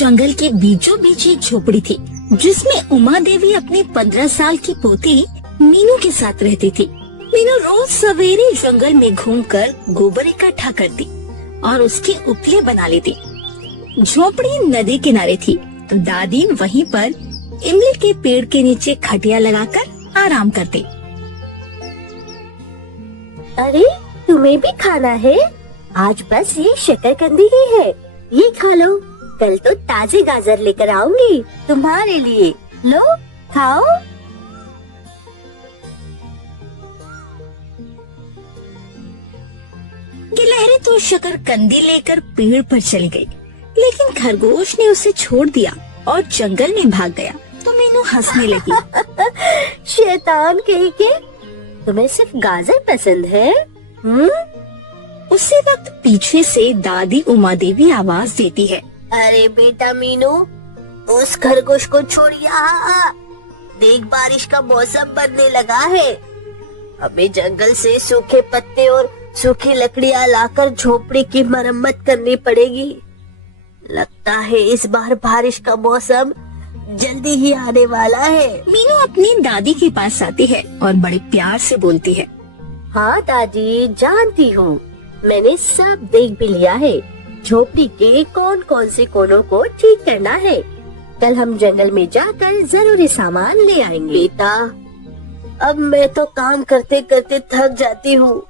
जंगल के बीचों बीच एक झोपड़ी थी जिसमें उमा देवी अपनी 15 साल की पोती मीनू के साथ रहती थी। मीनू रोज सवेरे जंगल में घूमकर गोबर इकट्ठा करती और उसके उपले बना लेती। झोपड़ी नदी किनारे थी तो दादी वहीं पर इमली के पेड़ के नीचे खटिया लगाकर आराम करती। अरे तुम्हें भी खाना है? आज बस ये शकरकंदी ही है, ये खा लो। कल तो ताजे गाजर लेकर आऊंगी तुम्हारे लिए, लो खाओ। गिलहरी तो शकरकंदी लेकर पेड़ पर चली गई, लेकिन खरगोश ने उसे छोड़ दिया और जंगल में भाग गया। तो मीनू हंसने लगी। शैतान कहीं के, तुम्हें सिर्फ गाजर पसंद है? उसी वक्त पीछे से दादी उमा देवी आवाज देती है। अरे बेटा मीनू, उस खरगोश को छोड़ यहाँ। देख बारिश का मौसम बनने लगा है, हमें जंगल से सूखे पत्ते और सूखी लकड़ियाँ लाकर झोपड़ी की मरम्मत करनी पड़ेगी। लगता है इस बार बारिश का मौसम जल्दी ही आने वाला है। मीनू अपनी दादी के पास आती है और बड़े प्यार से बोलती है। हाँ दादी, जानती हूँ, मैंने सब देख भी लिया है। झोपड़ी के कौन कौन से कोनों को ठीक करना है। कल हम जंगल में जाकर जरूरी सामान ले आएंगे। बेटा, अब मैं तो काम करते करते थक जाती हूँ।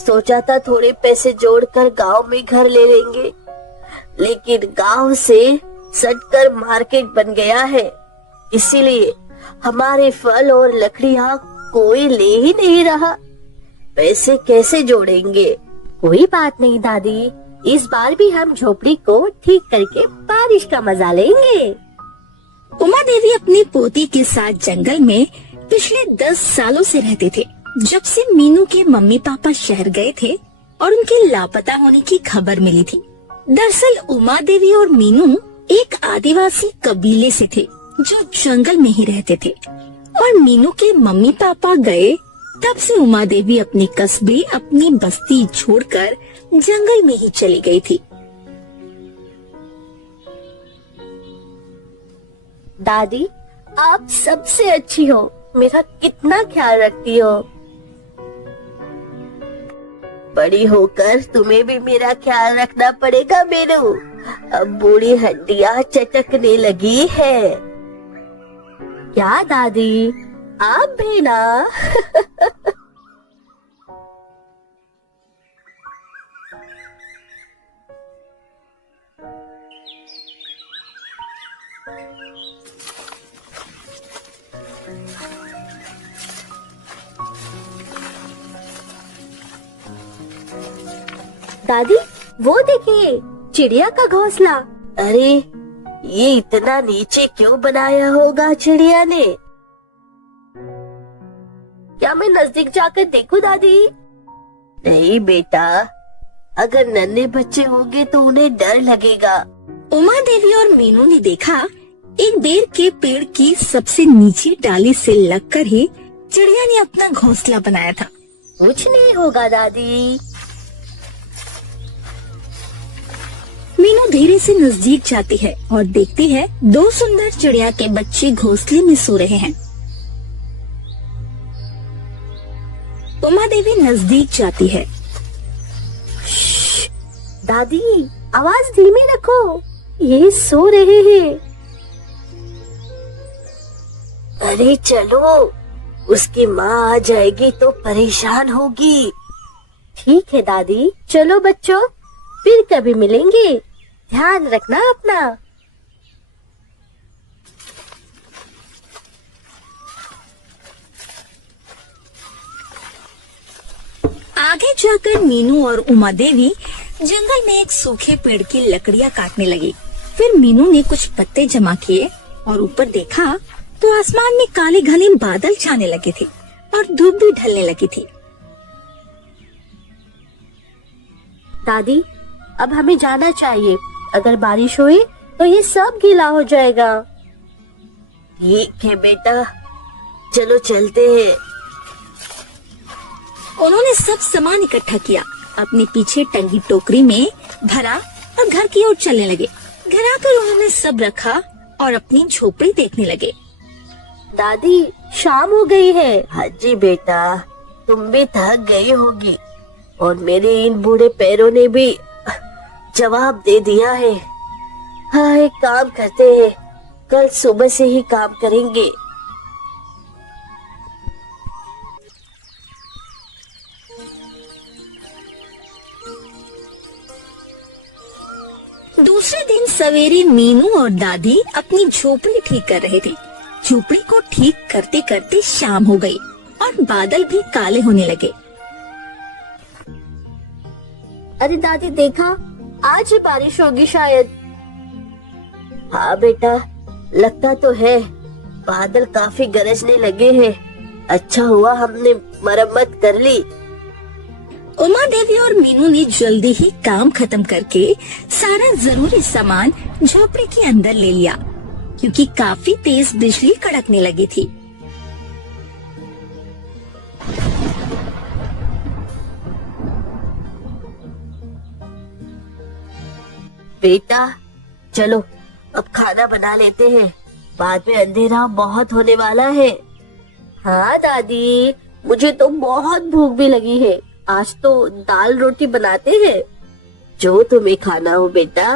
सोचा था थोड़े पैसे जोड़कर गांव में घर ले लेंगे, लेकिन गांव से सटकर मार्केट बन गया है, इसीलिए हमारे फल और लकड़ियाँ कोई ले ही नहीं रहा। पैसे कैसे जोड़ेंगे? कोई बात नहीं दादी, इस बार भी हम झोपड़ी को ठीक करके बारिश का मजा लेंगे। उमा देवी अपनी पोती के साथ जंगल में पिछले 10 सालों से रहते थे, जब से मीनू के मम्मी पापा शहर गए थे और उनके लापता होने की खबर मिली थी। दरअसल उमा देवी और मीनू एक आदिवासी कबीले से थे जो जंगल में ही रहते थे, और मीनू के मम्मी पापा गए तब से उमा देवी अपनी कस्बे, अपनी बस्ती छोड़कर जंगल में ही चली गई थी। दादी, आप सबसे अच्छी हो, मेरा कितना ख्याल रखती हो। बड़ी होकर तुम्हें भी मेरा ख्याल रखना पड़ेगा मीनू। अब बूढ़ी हड्डियाँ चटकने लगी है। क्या दादी, आप भी ना? दादी, वो देखिए, चिड़िया का घोंसला। अरे, ये इतना नीचे क्यों बनाया होगा चिड़िया ने? क्या मैं नजदीक जाकर देखूं दादी? नहीं बेटा, अगर नन्हे बच्चे होंगे तो उन्हें डर लगेगा। उमा देवी और मीनू ने देखा, एक बेर के पेड़ की सबसे नीचे डाली से लगकर ही चिड़िया ने अपना घोंसला बनाया था। कुछ नहीं होगा दादी। मीनू धीरे से नजदीक जाती है और देखती है 2 सुंदर चिड़िया के बच्चे घोंसले में सो रहे हैं। उमा देवी नजदीक जाती है। दादी, आवाज धीमी रखो, ये सो रहे हैं। अरे चलो, उसकी माँ आ जाएगी तो परेशान होगी। ठीक है दादी, चलो बच्चों, फिर कभी मिलेंगे, ध्यान रखना अपना। आगे जाकर मीनू और उमा देवी जंगल में एक सूखे पेड़ की लकड़ियाँ काटने लगी। फिर मीनू ने कुछ पत्ते जमा किए और ऊपर देखा तो आसमान में काले घने बादल छाने लगे थे और धूप भी ढलने लगी थी। दादी, अब हमें जाना चाहिए, अगर बारिश हुई तो ये सब गीला हो जाएगा। ठीक है बेटा, चलो चलते हैं। उन्होंने सब सामान इकट्ठा किया, अपने पीछे टंगी टोकरी में भरा और घर की ओर चलने लगे। घर आकर उन्होंने सब रखा और अपनी झोपड़ी देखने लगे। दादी, शाम हो गई है। हाँ जी बेटा, तुम भी थक गई होगी और मेरे इन बूढ़े पैरों ने भी जवाब दे दिया है। हाँ, एक काम करते हैं, कल सुबह से ही काम करेंगे। दूसरे दिन सवेरे मीनू और दादी अपनी झोपड़ी ठीक कर रहे थे। झोपड़ी को ठीक करते करते शाम हो गई और बादल भी काले होने लगे। अरे दादी, देखा, आज ही बारिश होगी शायद। हाँ बेटा, लगता तो है। बादल काफी गरजने लगे हैं। अच्छा हुआ हमने मरम्मत कर ली। उमा देवी और मीनू ने जल्दी ही काम खत्म करके सारा जरूरी सामान झोपड़ी के अंदर ले लिया, क्योंकि काफी तेज बिजली कड़कने लगी थी। बेटा, चलो अब खाना बना लेते हैं, बाद में अंधेरा बहुत होने वाला है। हाँ दादी, मुझे तो बहुत भूख भी लगी है। आज तो दाल रोटी बनाते हैं, जो तुम्हें खाना हो बेटा।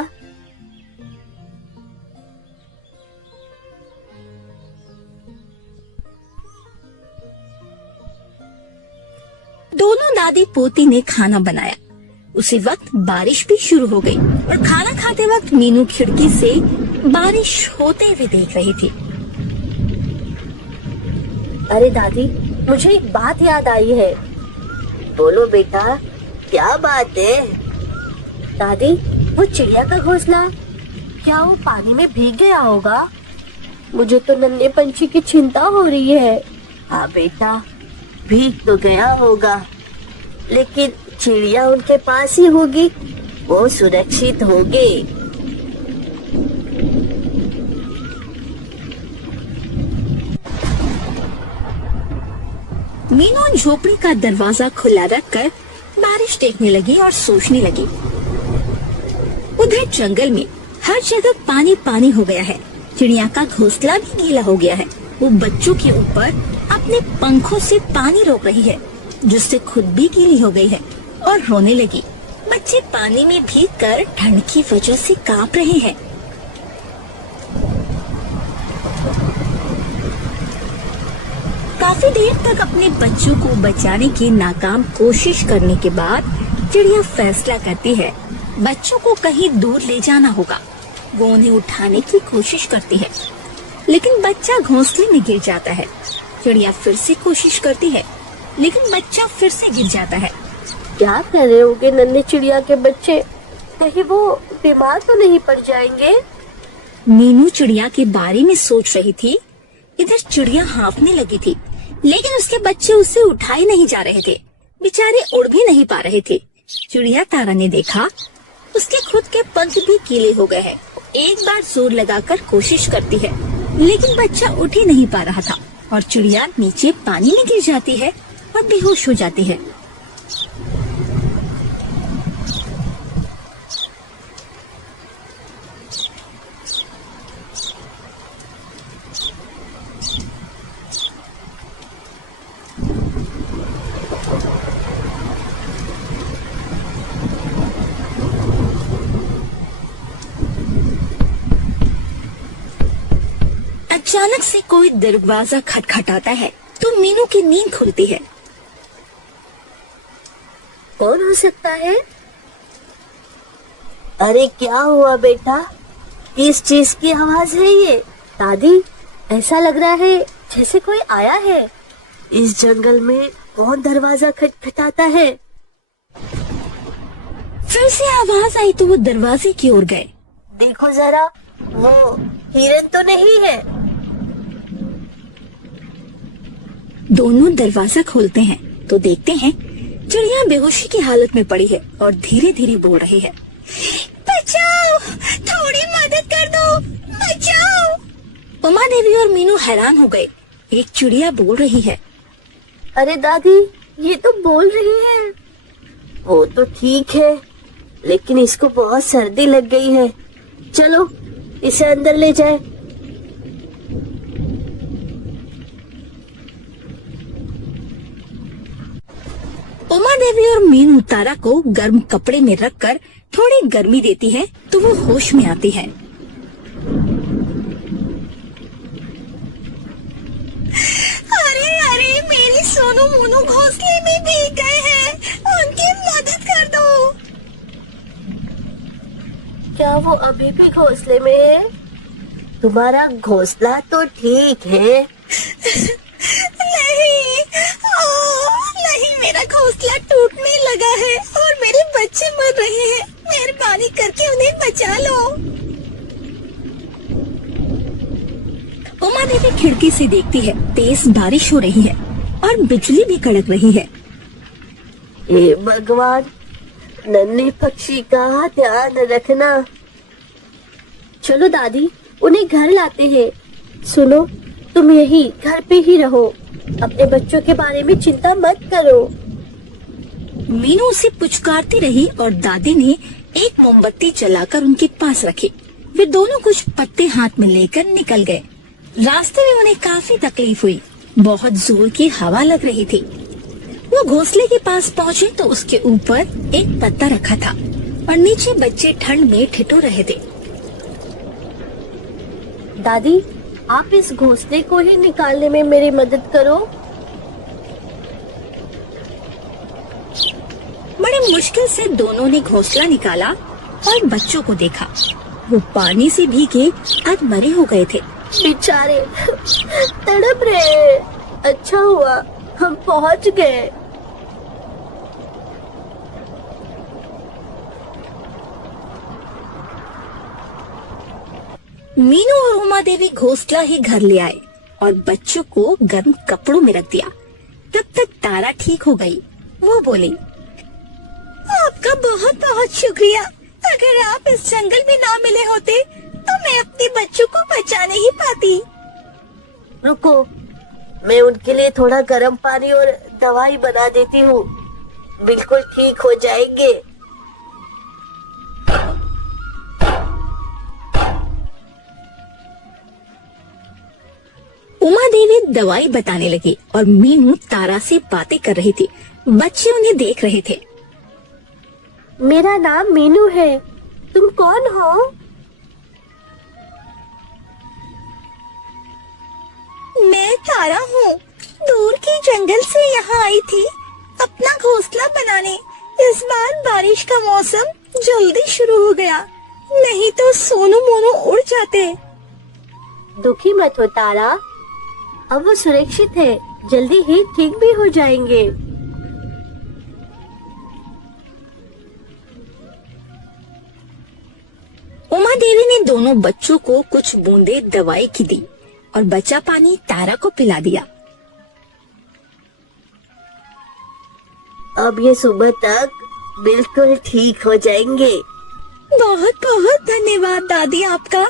दोनों दादी पोती ने खाना बनाया। उसी वक्त बारिश भी शुरू हो गई और खाना खाते वक्त मीनू खिड़की से बारिश होते हुए देख रही थी। अरे दादी, मुझे एक बात याद आई है। बोलो बेटा, क्या बात है? दादी, वो चिड़िया का घोंसला, क्या वो पानी में भीग गया होगा? मुझे तो नन्हे पंछी की चिंता हो रही है। हाँ बेटा, भीग तो गया होगा, लेकिन चिड़िया उनके पास ही होगी, वो सुरक्षित होंगे। मीनू झोपड़ी का दरवाजा खुला रखकर बारिश देखने लगी और सोचने लगी। उधर जंगल में हर जगह पानी पानी हो गया है। चिड़िया का घोंसला भी गीला हो गया है। वो बच्चों के ऊपर अपने पंखों से पानी रोक रही है, जिससे खुद भी गीली हो गई है और रोने लगी। बच्चे पानी में भीगकर ठंड की वजह से कांप रहे हैं। काफी देर तक अपने बच्चों को बचाने की नाकाम कोशिश करने के बाद चिड़िया फैसला करती है बच्चों को कहीं दूर ले जाना होगा। वो उन्हें उठाने की कोशिश करती है, लेकिन बच्चा घोंसले में गिर जाता है। चिड़िया फिर से कोशिश करती है, लेकिन बच्चा फिर से गिर जाता है। क्या कर रहे होंगे नन्हे चिड़िया के बच्चे? कहीं वो बीमार तो नहीं पड़ जाएंगे? मीनू चिड़िया के बारे में सोच रही थी। इधर चिड़िया हांफने लगी थी, लेकिन उसके बच्चे उसे उठाए नहीं जा रहे थे। बेचारे उड़ भी नहीं पा रहे थे। चिड़िया तारा ने देखा उसके खुद के पंख भी गीले हो गए हैं। एक बार जोर लगाकर कोशिश करती है, लेकिन बच्चा उठ ही नहीं पा रहा था और चिड़िया नीचे पानी में गिर जाती है और बेहोश हो जाती है। अचानक से कोई दरवाजा खटखटाता है तो मीनू की नींद खुलती है। कौन हो सकता है? अरे क्या हुआ बेटा? किस चीज की आवाज है ये? दादी, ऐसा लग रहा है जैसे कोई आया है। इस जंगल में कौन दरवाजा खटखटाता है? फिर से आवाज आई तो वो दरवाजे की ओर गए। देखो जरा, वो हिरन तो नहीं है? दोनों दरवाजा खोलते हैं तो देखते हैं चिड़िया बेहोशी की हालत में पड़ी है और धीरे धीरे बोल रही है, बचाओ, थोड़ी मदद कर दो, बचाओ। उमा देवी और मीनू हैरान हो गए। एक चिड़िया बोल रही है। अरे दादी, ये तो बोल रही है। वो तो ठीक है, लेकिन इसको बहुत सर्दी लग गई है। चलो इसे अंदर ले जाए। उमा देवी और मीनू तारा को गर्म कपड़े में रखकर थोड़ी गर्मी देती है तो वो होश में आती है। अरे अरे, मेरी सोनू मोनू घोंसले में भीग गए हैं, उनकी मदद कर दो। क्या वो अभी भी घोंसले में है? तुम्हारा घोंसला तो ठीक है। नहीं, नहीं, मेरा घोंसला टूटने लगा है और मेरे बच्चे मर रहे हैं। मेहरबानी करके उन्हें बचा लो। उमा देवी खिड़की से देखती है, तेज बारिश हो रही है और बिजली भी कड़क रही है। हे भगवान, नन्हे पक्षी का ध्यान रखना। चलो दादी, उन्हें घर लाते हैं। सुनो, तुम यही घर पे ही रहो, अपने बच्चों के बारे में चिंता मत करो। मीनू उसे पुचकारती रही और दादी ने एक मोमबत्ती जलाकर उनके पास रखी। वे दोनों कुछ पत्ते हाथ में लेकर निकल गए। रास्ते में उन्हें काफी तकलीफ हुई, बहुत जोर की हवा लग रही थी। वो घोंसले के पास पहुँचे तो उसके ऊपर एक पत्ता रखा था और नीचे बच्चे ठंड में ठिठुर रहे थे। दादी, आप इस घोंसले को ही निकालने में मेरी मदद करो। बड़े मुश्किल से दोनों ने घोंसला निकाला और बच्चों को देखा। वो पानी से भीगे अधमरे हो गए थे। बेचारे तड़प रहे। अच्छा हुआ हम पहुंच गए। मीनू और उमा देवी घोंसला ही घर ले आए और बच्चों को गर्म कपड़ों में रख दिया। तब तक तारा ठीक हो गई। वो बोली, आपका बहुत बहुत शुक्रिया। अगर आप इस जंगल में ना मिले होते तो मैं अपने बच्चों को बचा नहीं पाती। रुको, मैं उनके लिए थोड़ा गर्म पानी और दवाई बना देती हूँ, बिल्कुल ठीक हो जाएंगे। उमा देवी दवाई बताने लगी और मीनू तारा से बातें कर रही थी। बच्चे उन्हें देख रहे थे। मेरा नाम मीनू है, तुम कौन हो? मैं तारा हूँ, दूर के जंगल से यहाँ आई थी अपना घोंसला बनाने। इस बार बारिश का मौसम जल्दी शुरू हो गया, नहीं तो सोनू मोनू उड़ जाते। दुखी मत हो तारा, अब वो सुरक्षित है, जल्दी ही ठीक भी हो जाएंगे। उमा देवी ने दोनों बच्चों को कुछ बूंदे दवाई की दी और बचा पानी तारा को पिला दिया। अब ये सुबह तक बिल्कुल ठीक हो जाएंगे। बहुत बहुत धन्यवाद दादी आपका।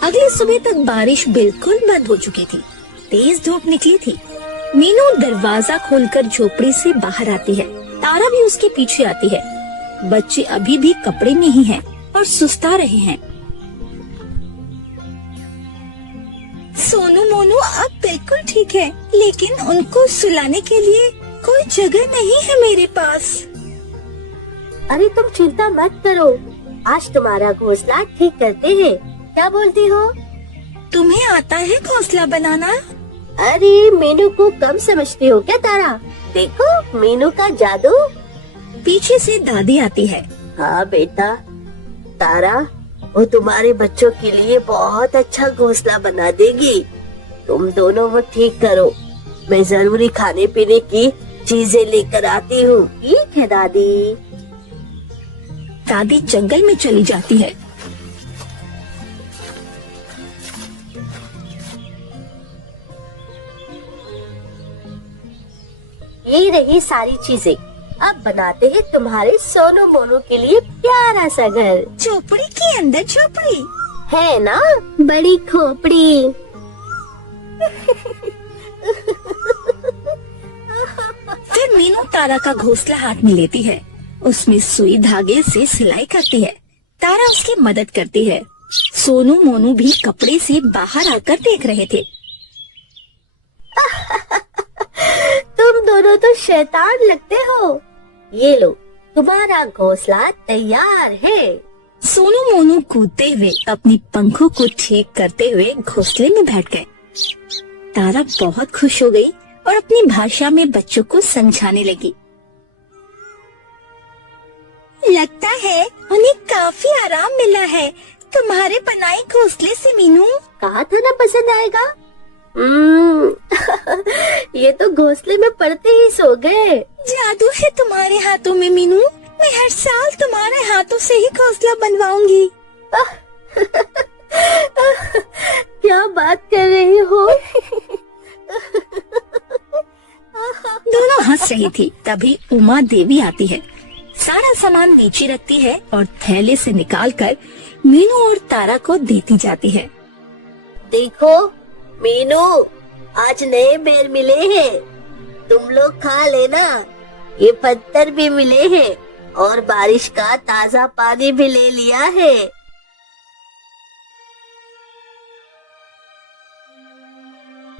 अगली सुबह तक बारिश बिल्कुल बंद हो चुकी थी। तेज धूप निकली थी। मीनू दरवाजा खोलकर झोपड़ी से बाहर आती है। तारा भी उसके पीछे आती है। बच्चे अभी भी कपड़े में ही हैं और सुस्ता रहे हैं। सोनू मोनू अब बिल्कुल ठीक है, लेकिन उनको सुलाने के लिए कोई जगह नहीं है मेरे पास। अरे तुम चिंता मत करो, आज तुम्हारा घोंसला ठीक करते हैं। क्या बोलती हो? तुम्हें आता है घोंसला बनाना? अरे मीनू को कम समझती हो क्या तारा? देखो मीनू का जादू। पीछे से दादी आती है। हाँ बेटा, तारा वो तुम्हारे बच्चों के लिए बहुत अच्छा घोंसला बना देगी। तुम दोनों वो ठीक करो, मैं जरूरी खाने पीने की चीजें लेकर आती हूँ। ठीक है दादी। दादी जंगल में चली जाती है। ये रही सारी चीजें। अब बनाते हैं तुम्हारे सोनू मोनू के लिए प्यारा सा घर। झोपड़ी के अंदर झोपड़ी है ना, बड़ी खोपड़ी। मीनू तारा का घोंसला हाथ में लेती है। उसमें सुई धागे से सिलाई करती है। तारा उसकी मदद करती है। सोनू मोनू भी कपड़े से बाहर आकर देख रहे थे। तुम दोनों तो शैतान लगते हो। ये लो, तुम्हारा घोंसला तैयार है। सोनू मोनू कूदते हुए अपनी पंखों को ठीक करते हुए घोंसले में बैठ गए। तारा बहुत खुश हो गई और अपनी भाषा में बच्चों को समझाने लगी। लगता है उन्हें काफी आराम मिला है तुम्हारे बनाए घोंसले से मीनू। कहा था ना पसंद आएगा। ये तो घोंसले में पड़ते ही सो गए। जादू है तुम्हारे हाथों में मीनू। मैं हर साल तुम्हारे हाथों से ही घोंसला बनवाऊंगी। क्या बात कर रही हो? दोनों हंस रही थी। तभी उमा देवी आती है, सारा सामान नीचे रखती है और थैले से निकालकर मीनू और तारा को देती जाती है। देखो मीनू, आज नए बेर मिले हैं, तुम लोग खा लेना। ये पत्थर भी मिले हैं और बारिश का ताजा पानी भी ले लिया है।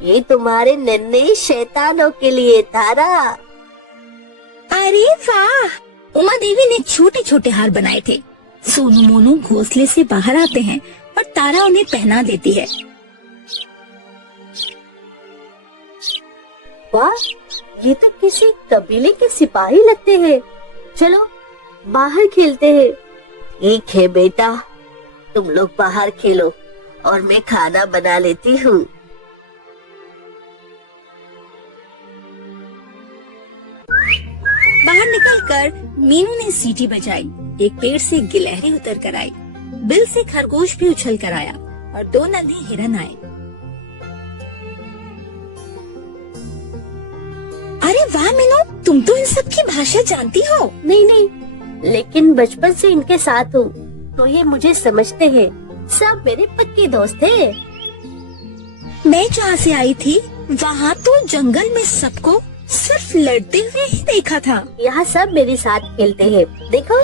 ये तुम्हारे नन्हे शैतानों के लिए तारा। अरे वाह! उमा देवी ने छोटे छोटे हार बनाए थे। सोनू मोनू घोंसले से बाहर आते हैं और तारा उन्हें पहना देती है। वाह, ये तो किसी कबीले के सिपाही लगते हैं। चलो बाहर खेलते हैं। ठीक है बेटा, तुम लोग बाहर खेलो और मैं खाना बना लेती हूँ। बाहर निकलकर मीनू ने सीटी बजाई। एक पेड़ से गिलहरी उतर कर आई, बिल से खरगोश भी उछल कर आया और 2 नन्हे हिरन आए। अरे वाह मीनू, तुम तो इन सब की भाषा जानती हो। नहीं, लेकिन बचपन से इनके साथ हूँ तो ये मुझे समझते हैं। सब मेरे पक्के दोस्त हैं। मैं जहाँ से आई थी वहाँ तो जंगल में सबको सिर्फ लड़ते हुए ही देखा था। यहाँ सब मेरे साथ खेलते हैं। देखो,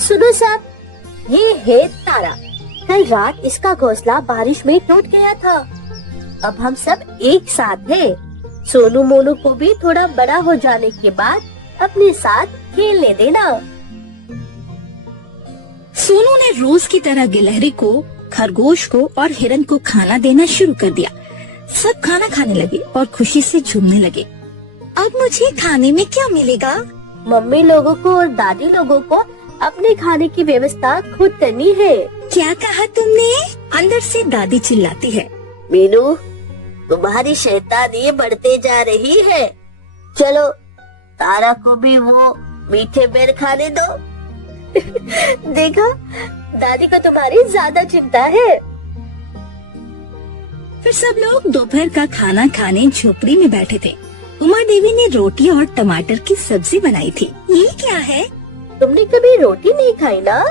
सुनो सब, ये है तारा। कल रात इसका घोंसला बारिश में टूट गया था। अब हम सब एक साथ हैं। सोनू मोनू को भी थोड़ा बड़ा हो जाने के बाद अपने साथ खेलने देना। सोनू ने रोज की तरह गिलहरी को, खरगोश को और हिरन को खाना देना शुरू कर दिया। सब खाना खाने लगे और खुशी से झूमने लगे। अब मुझे खाने में क्या मिलेगा? मम्मी लोगों को और दादी लोगों को अपने खाने की व्यवस्था खुद करनी है। क्या कहा तुमने? अंदर से दादी चिल्लाती है। मीनू, तुम्हारी शैतानी बढ़ते जा रही है। चलो तारा को भी वो मीठे बेर खाने दो। देखा, दादी को तुम्हारी ज्यादा चिंता है। फिर सब लोग दोपहर का खाना खाने झोपड़ी में बैठे थे। उमा देवी ने रोटी और टमाटर की सब्जी बनाई थी। ये क्या है? तुमने कभी रोटी नहीं खाई ना?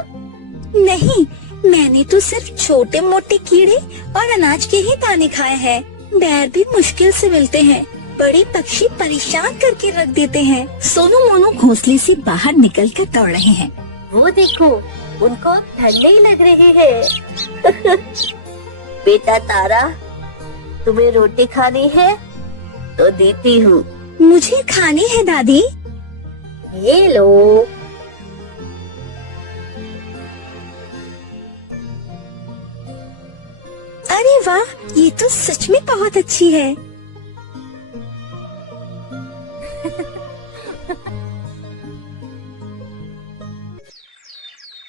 नहीं, मैंने तो सिर्फ छोटे मोटे कीड़े और अनाज के ही दाने खाए हैं। बैर भी मुश्किल से मिलते हैं। बड़े पक्षी परेशान करके रख देते हैं। सोनू मोनू घोंसले से बाहर निकलकर दौड़ रहे हैं। वो देखो, उनको ठंड नहीं लग रही है। बेटा तारा, तुम्हें रोटी खानी है तो देती हूँ। मुझे खानी है दादी। ये लो। अरे वाह, ये तो सच में बहुत अच्छी है।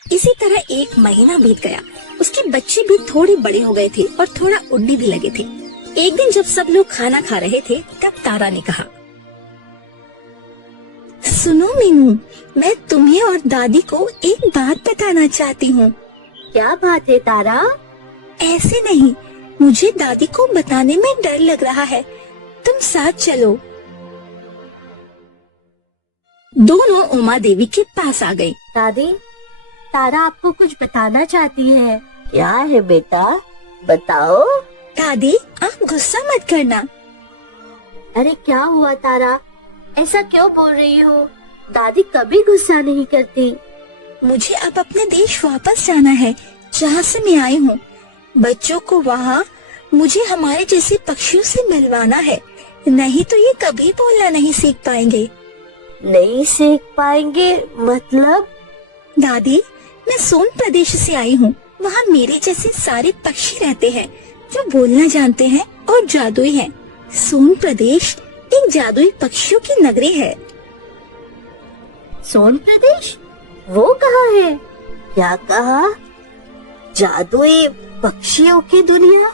इसी तरह 1 महीना बीत गया। उसके बच्चे भी थोड़े बड़े हो गए थे और थोड़ा उड़ने भी लगे थे। एक दिन जब सब लोग खाना खा रहे थे तब तारा ने कहा, सुनो मीनू, मैं तुम्हें और दादी को एक बात बताना चाहती हूँ। क्या बात है तारा? ऐसे नहीं, मुझे दादी को बताने में डर लग रहा है। तुम साथ चलो। दोनों उमा देवी के पास आ गई। दादी, तारा आपको कुछ बताना चाहती है। क्या है बेटा, बताओ। दादी, आप गुस्सा मत करना। अरे क्या हुआ तारा, ऐसा क्यों बोल रही हो? दादी कभी गुस्सा नहीं करती। मुझे अब अपने देश वापस जाना है, जहाँ से मैं आई हूँ। बच्चों को वहाँ मुझे हमारे जैसे पक्षियों से मिलवाना है, नहीं तो ये कभी बोलना नहीं सीख पाएंगे। नहीं सीख पाएंगे मतलब? दादी, मैं सोन प्रदेश से आई हूँ। वहाँ मेरे जैसे सारे पक्षी रहते हैं जो बोलना जानते हैं और जादुई हैं। सोन प्रदेश एक जादुई पक्षियों की नगरी है। सोन प्रदेश? वो कहाँ है? क्या कहा? जादुई पक्षियों की दुनिया?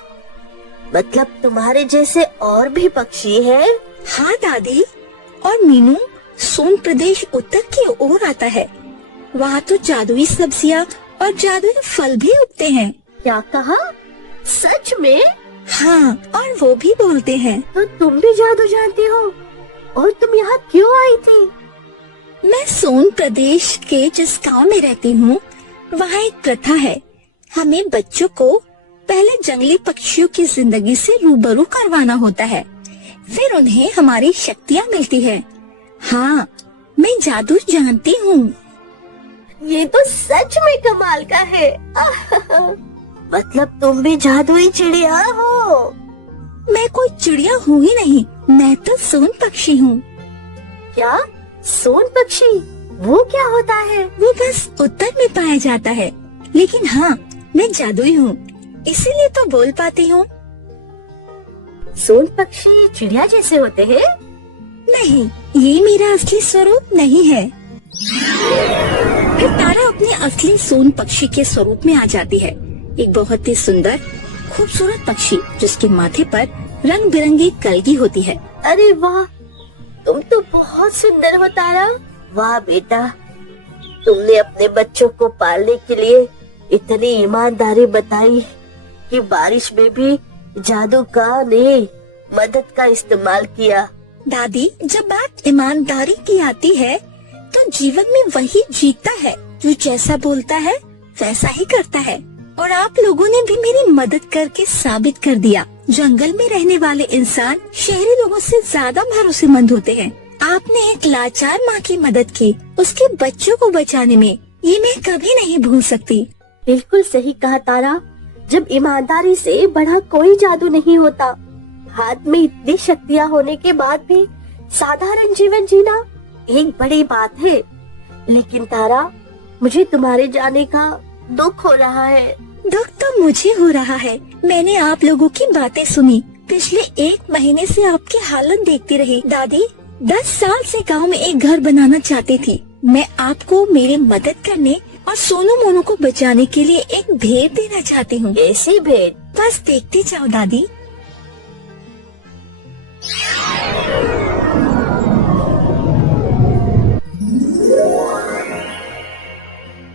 मतलब तुम्हारे जैसे और भी पक्षी हैं? हाँ दादी, और मीनू, सोन प्रदेश उत्तर की ओर आता है। वहाँ तो जादुई सब्जियाँ और जादुई फल भी उगते हैं। क्या कहा? सच में? हाँ, और वो भी बोलते हैं। तो तुम भी जादू जानती हो? और तुम यहाँ क्यों आई थी? मैं सोन प्रदेश के जिस गांव में रहती हूँ, वहाँ एक प्रथा है। हमें बच्चों को पहले जंगली पक्षियों की जिंदगी से रूबरू करवाना होता है, फिर उन्हें हमारी शक्तियाँ मिलती है। हाँ, मैं जादू जानती हूँ। ये तो सच में कमाल का है। मतलब तुम भी जादुई चिड़िया हो? मैं कोई चिड़िया हूँ ही नहीं, मैं तो सोन पक्षी हूँ। क्या? सोन पक्षी? वो क्या होता है? वो बस उत्तर में पाया जाता है, लेकिन हाँ, मैं जादुई हूँ, इसीलिए तो बोल पाती हूँ। सोन पक्षी चिड़िया जैसे होते हैं? नहीं, ये मेरा असली स्वरूप नहीं है। फिर तारा अपने असली सोन पक्षी के स्वरूप में आ जाती है। एक बहुत ही सुंदर, खूबसूरत पक्षी जिसके माथे पर रंग बिरंगी कलगी होती है। अरे वाह, तुम तो बहुत सुंदर हो तारा। वाह बेटा, तुमने अपने बच्चों को पालने के लिए इतनी ईमानदारी बताई कि बारिश में भी जादू का ने मदद का इस्तेमाल किया। दादी, जब बात ईमानदारी की आती है तो जीवन में वही जीतता है जो जैसा बोलता है वैसा ही करता है। और आप लोगों ने भी मेरी मदद करके साबित कर दिया, जंगल में रहने वाले इंसान शहरी लोगों से ज्यादा भरोसेमंद होते हैं। आपने एक लाचार माँ की मदद की, उसके बच्चों को बचाने में, ये मैं कभी नहीं भूल सकती। बिल्कुल सही कहा तारा, जब ईमानदारी से बड़ा कोई जादू नहीं होता। हाथ में इतनी शक्तियाँ होने के बाद भी साधारण जीवन जीना एक बड़ी बात है। लेकिन तारा, मुझे तुम्हारे जाने का दुख हो रहा है। दुख तो मुझे हो रहा है। मैंने आप लोगों की बातें सुनी, पिछले 1 महीने से आपकी हालत देखती रही। दादी, 10 साल से गांव में एक घर बनाना चाहती थी। मैं आपको मेरी मदद करने और सोनू मोनू को बचाने के लिए एक भेंट देना चाहती हूँ। ऐसी भेंट? बस देखते जाओ दादी।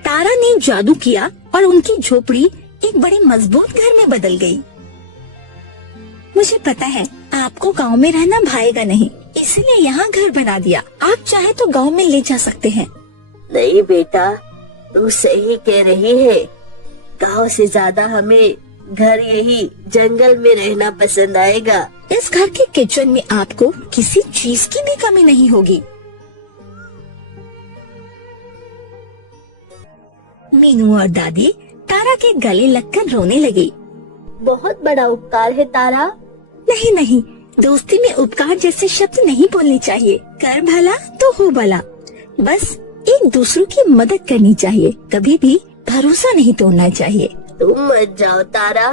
तारा ने जादू किया और उनकी झोपड़ी एक बड़े मजबूत घर में बदल गई। मुझे पता है आपको गांव में रहना भाएगा नहीं, इसलिए यहाँ घर बना दिया। आप चाहे तो गांव में ले जा सकते हैं। नहीं बेटा, तू सही कह रही है। गांव से ज्यादा हमें घर यही जंगल में रहना पसंद आएगा। इस घर के किचन में आपको किसी चीज की भी कमी नहीं होगी। मीनू और दादी तारा के गले लगकर रोने लगी। बहुत बड़ा उपकार है तारा। नहीं नहीं, दोस्ती में उपकार जैसे शब्द नहीं बोलने चाहिए। कर भला तो हो भला, बस एक दूसरों की मदद करनी चाहिए, कभी भी भरोसा नहीं तोड़ना चाहिए। तुम मत जाओ तारा,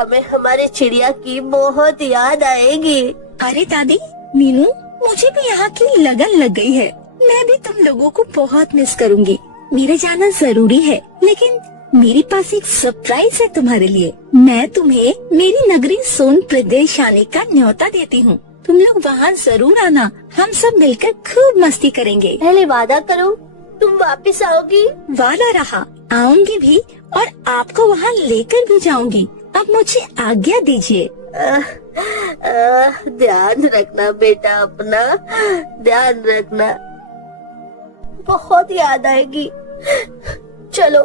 हमें हमारे चिड़िया की बहुत याद आएगी। अरे दादी, मीनू, मुझे भी यहाँ की लगन लग गई है। मैं भी तुम लोगों को बहुत मिस करूँगी। मेरे जाना जरूरी है, लेकिन मेरे पास एक सरप्राइज है तुम्हारे लिए। मैं तुम्हें मेरी नगरी सोन प्रदेश आने का न्योता देती हूँ। तुम लोग वहाँ जरूर आना, हम सब मिलकर खूब मस्ती करेंगे। पहले वादा करो, तुम वापस आओगी। वादा रहा, आऊंगी भी और आपको वहाँ लेकर भी जाऊंगी। अब मुझे आज्ञा दीजिए। ध्यान रखना बेटा, अपना ध्यान रखना। बहुत याद आएगी। चलो,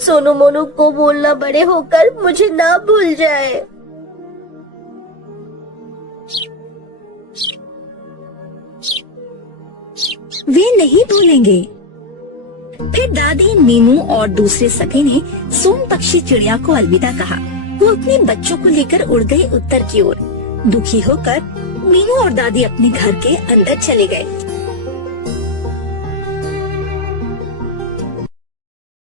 सोनू मोनू को बोलना बड़े होकर मुझे ना भूल जाए। वे नहीं भूलेंगे। फिर दादी, मीनू और दूसरे सभी ने सोन पक्षी चिड़िया को अलविदा कहा। वो अपने बच्चों को लेकर उड़ गए उत्तर की ओर। दुखी होकर मीनू और दादी अपने घर के अंदर चले गए।